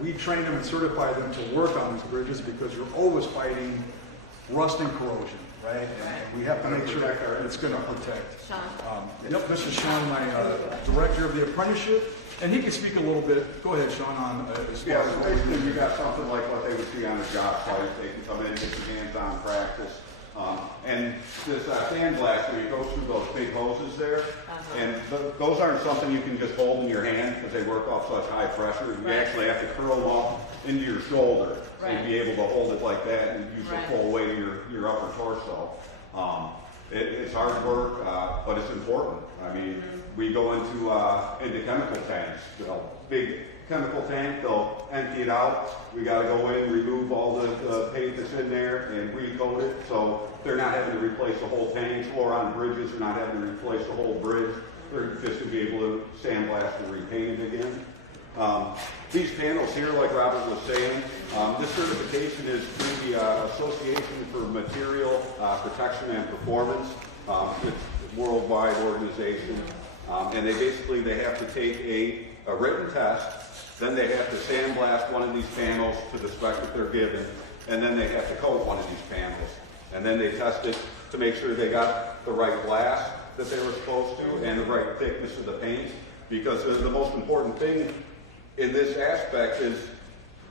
we train them and certify them to work on these bridges because you're always fighting rust and corrosion, right? And we have to make sure that it's going to protect. Yep, this is Sean, my director of the apprenticeship, and he can speak a little bit. Go ahead, Sean, on as far as so basically you got something like what they would see on the job site. They can come in and get some hands-on practice. And this sandblast, where you go through those big hoses there, and those aren't something you can just hold in your hand because they work off such high pressure. You actually have to curl them up into your shoulder and be able to hold it like that and use the full weight of your upper torso. It's hard work, but it's important. I mean, we go into chemical tanks, big chemical tank, they'll empty it out. We got to go in, remove all the paint that's in there and recoat it. So they're not having to replace the whole tank, or on bridges, they're not having to replace the whole bridge. They're just going to be able to sandblast and repaint it again. These panels here, like Robert was saying, this certification is through the Association for Material Protection and Performance. It's a worldwide organization. And they have to take a written test. Then they have to sandblast one of these panels to the spec that they're given, and then they have to coat one of these panels. And then they test it to make sure they got the right glass that they were supposed to and the right thickness of the paint, because the most important thing in this aspect is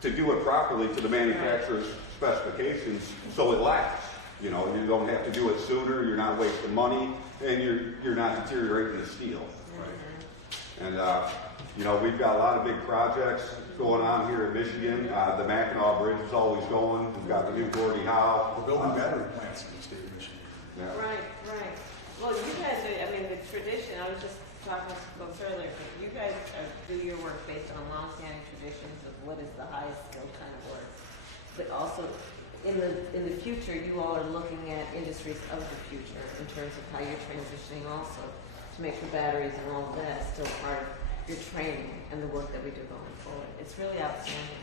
to do it properly to the manufacturer's specifications so it lasts. You know, you don't have to do it sooner, you're not wasting money, and you're not deteriorating the steel. Right. And you know, we've got a lot of big projects going on here in Michigan. The Mackinac Bridge is always going. We've got the new Gordie Howe. We're building battery plants in the state of Michigan. Yeah. Right. Well, you guys, I mean, the tradition, I was just talking to folks earlier, but you guys do your work based on long-standing traditions of what is the highest skill kind of work. But also, in the future, you all are looking at industries of the future in terms of how you're transitioning also to make the batteries and all of that still part of your training and the work that we do going forward. It's really outstanding.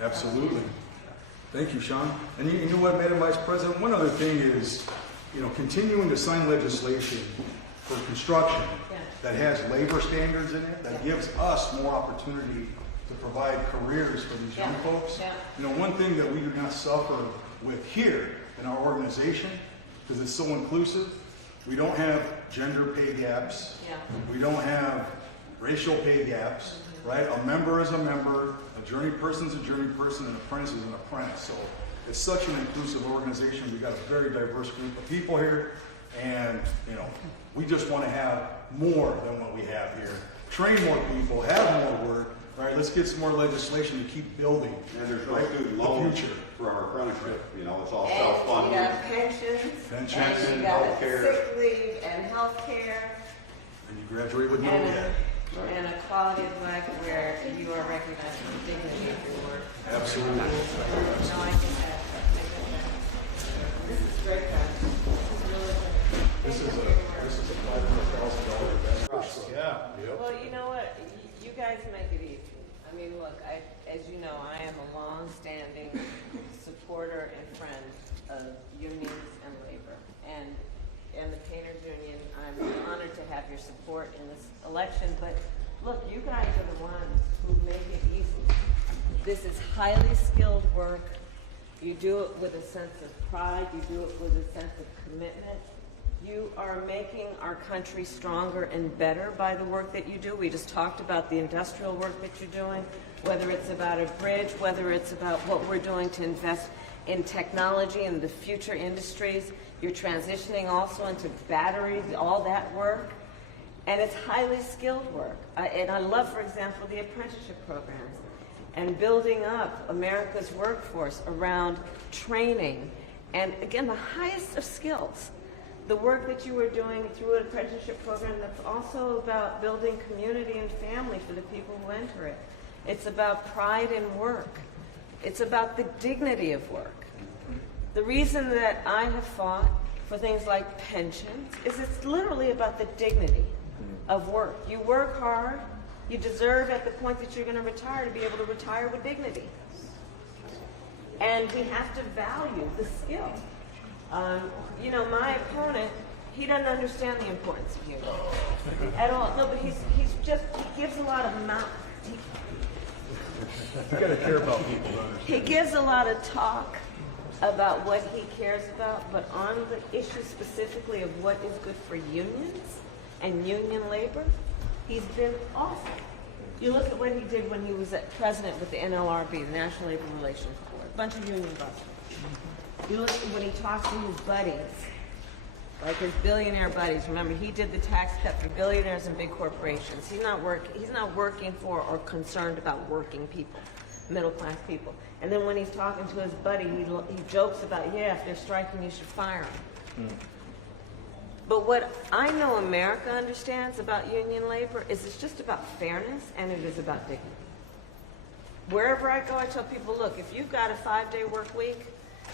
Absolutely. Thank you, Sean. And you know what, Madam Vice President, one other thing is, you know, continuing to sign legislation for construction that has labor standards in it, that gives us more opportunity to provide careers for these young folks. You know, one thing that we do not suffer with here in our organization, because it's so inclusive, we don't have gender pay gaps. We don't have racial pay gaps, right? A member is a member, a journey person is a journey person, and an apprentice is an apprentice. So it's such an inclusive organization. We've got a very diverse group of people here, and you know, we just want to have more than what we have here. Train more people, have more work. All right, let's get some more legislation to keep building. And there's no student loan for our apprenticeship. You know, it's all self-funded. You got pensions, and you got sick leave and health care. And you graduate with no debt. And a quality of life where you are recognized for the dignity of your work. Absolutely. No, I get that. This is great, guys. This is a $500,000 investment. Yeah. Yep. Well, you know what? You guys make it easy. I mean, look, as you know, I am a long-standing supporter and friend of unions and labor. And the Painters Union, I'm honored to have your support in this election, but look, you guys are the ones who make it easy. This is highly skilled work. You do it with a sense of pride. You do it with a sense of commitment. You are making our country stronger and better by the work that you do. We just talked about the industrial work that you're doing, whether it's about a bridge, whether it's about what we're doing to invest in technology and the future industries. You're transitioning also into batteries, all that work. And it's highly skilled work. And I love, for example, the apprenticeship programs and building up America's workforce around training. And again, the highest of skills. The work that you are doing through an apprenticeship program that's also about building community and family for the people who enter it. It's about pride in work. It's about the dignity of work. The reason that I have fought for things like pensions is it's literally about the dignity of work. You work hard, you deserve at the point that you're going to retire to be able to retire with dignity. And we have to value the skill. You know, my opponent, he doesn't understand the importance of humor at all. No, but he gives a lot of You gotta care about people. He gives a lot of talk about what he cares about, but on the issue specifically of what is good for unions and union labor, he's been awful. You look at what he did when he was president with the NLRB, the National Labor Relations Board, a bunch of union busters. You look at when he talks to his buddies, like his billionaire buddies. Remember, he did the tax cut for billionaires and big corporations. He's not working for or concerned about working people, middle class people. And then when he's talking to his buddy, he jokes about, yeah, if they're striking, you should fire them. But what I know America understands about union labor is it's just about fairness and it is about dignity. Wherever I go, I tell people, look, if you've got a 5-day work week,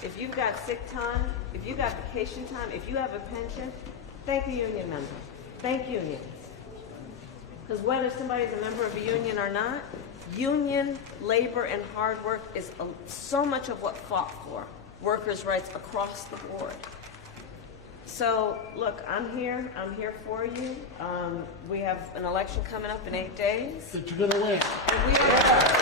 if you've got sick time, if you've got vacation time, if you have a pension, thank the union member. Thank unions. Because whether somebody's a member of a union or not, union labor and hard work is so much of what fought for workers' rights across the board. So, look, I'm here for you. We have an election coming up in 8 days. That you're gonna win. And we are.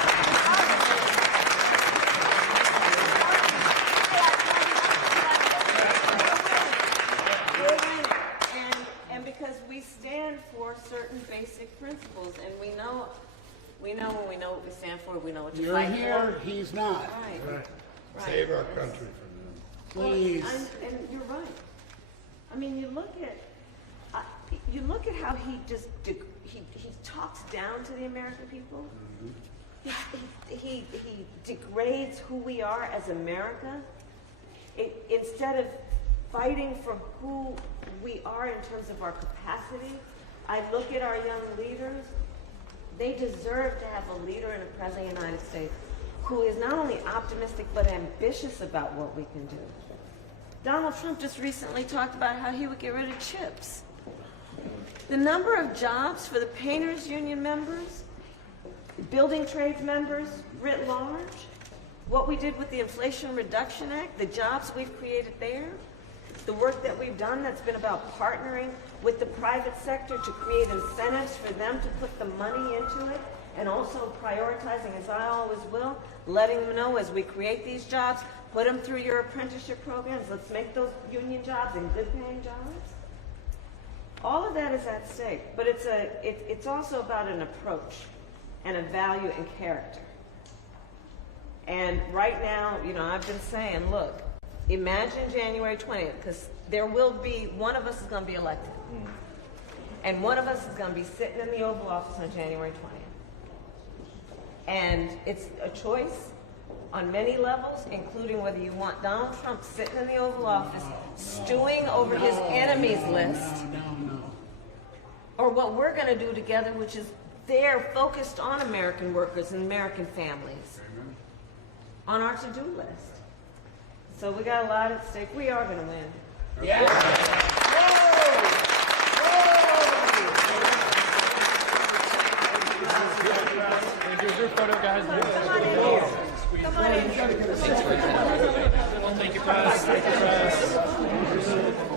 We stand for certain basic principles, and we know when we know what we stand for, we know what to You're fight here, for. he's not. Right. Save our country from them. Please. Well, and you're right. I mean, you look at how he just he talks down to the American people. He degrades who we are as America. Instead of fighting for who we are in terms of our capacity, I look at our young leaders. They deserve to have a leader and a president of the United States who is not only optimistic but ambitious about what we can do. Donald Trump just recently talked about how he would get rid of chips. The number of jobs for the painters union members, building trades members writ large, what we did with the Inflation Reduction Act, the jobs we've created there, the work that we've done that's been about partnering with the private sector to create incentives for them to put the money into it, and also prioritizing, as I always will, letting them know as we create these jobs, put them through your apprenticeship programs, let's make those union jobs and good paying jobs. All of that is at stake, but it's also about an approach and a value and character. And right now, I've been saying, look, imagine January 20th, because there will be, one of us is going to be elected. And one of us is going to be sitting in the Oval Office on January 20th. And it's a choice on many levels, including whether you want Donald Trump sitting in the Oval Office, stewing over his enemies list, or what we're going to do together, which is they're focused on American workers and American families on our to-do list. So we got a lot at stake. We are going to win. Yeah. Your photo, guys. Come on in here. Come on in. Thank you, press. Thank you, press.